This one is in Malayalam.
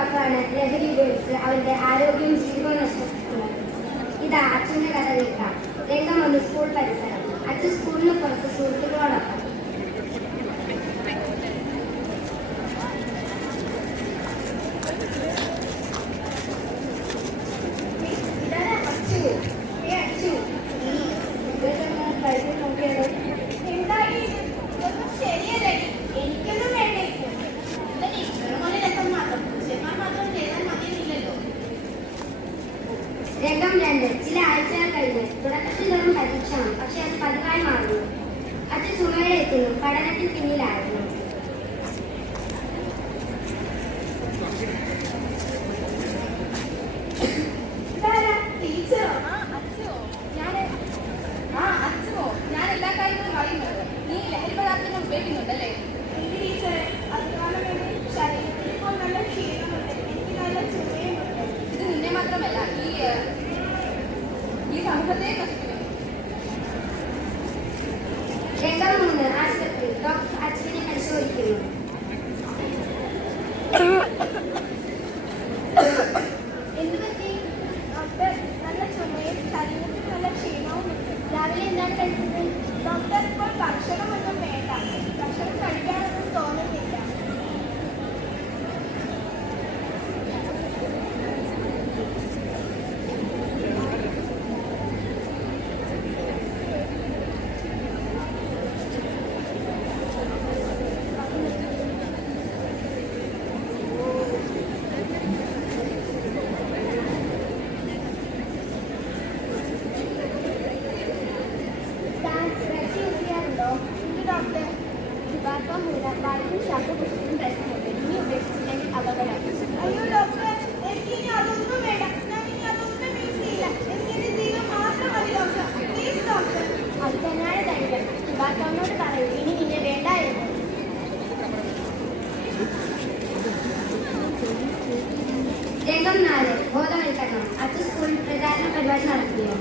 യുവാക്കളാണ് ലഹരി ഉപയോഗിച്ച് അവരുടെ ആരോഗ്യവും ജീവിതവും നഷ്ടപ്പെടുന്നത്. ഇതാ അച്ഛൻ്റെ കഥ കേൾക്കാം. രംഗം ഒന്ന് സ്കൂൾ പരിസരം. അച്ഛൻ സ്കൂളിന് പുറത്ത് സുഹൃത്തുക്കളോടൊപ്പം. രംഗം 2. ചില ആഴ്ചകൾ കഴിഞ്ഞ് തുടക്കത്തിൽ വെറും പരീക്ഷണം, പക്ഷെ അത് പതിവായി മാറുന്നു. അച്ഛൻ ചുമയുടെ എത്തുന്നു. പഠനത്തിൽ പിന്നിലായിരുന്നു. ഞാൻ എല്ലാ കാര്യങ്ങളും പറയുന്നത് നീ ലഹരി പദാർത്ഥങ്ങൾ ഉപയോഗിക്കുന്നുണ്ടല്ലേ? ഇത് നിന്നെ മാത്രമല്ല ഈ സമൂഹത്തെ നശിപ്പിക്കുന്നു. രംഗം 3. ആശുപത്രി. ഡോക്ടർ അച്ഛനെ പരിശോധിക്കുന്നു. എന്തുപറ്റി ഡോക്ടർ? നല്ല ചുമയും ശരീരത്തിൽ നല്ല ക്ഷീണവും ഉണ്ട്. രാവിലെ എന്താണ് കഴിക്കുന്നത്? ഡോക്ടർ, ഇപ്പോൾ ഭക്ഷണമൊന്നും വേണ്ട. ഭക്ഷണം കഴിക്കാനൊന്നും തോന്നുന്നില്ല. ഡോക്ടർ, ടുബാക്കോ മൂലം വായുവും ശ്വാസകോശത്തിനും പ്രശ്നമുണ്ട്. ഇനി ഉപേക്ഷിച്ചില്ലെങ്കിൽ അപകടം. അയ്യോ ഡോക്ടർ, എനിക്ക് ഇനി അതൊന്നും വേണ്ട. ഞാൻ ഇനി അതൊന്നും യൂസ് ചെയ്യില്ല. എനിക്ക് എന്റെ ജീവൻ മാത്രം മതി ഡോക്ടർ. Please doctor. അത് തന്നെയാണ് ധൈര്യം. ടുബാക്കോനോട് പറയൂ ഇനി നിന്നെ വേണ്ടായിരുന്നു. രംഗം 4. ബോധവൽക്കരണം. അച്ഛൻ സ്കൂളിൽ പ്രചാരണ പരിപാടി നടത്തിയോ?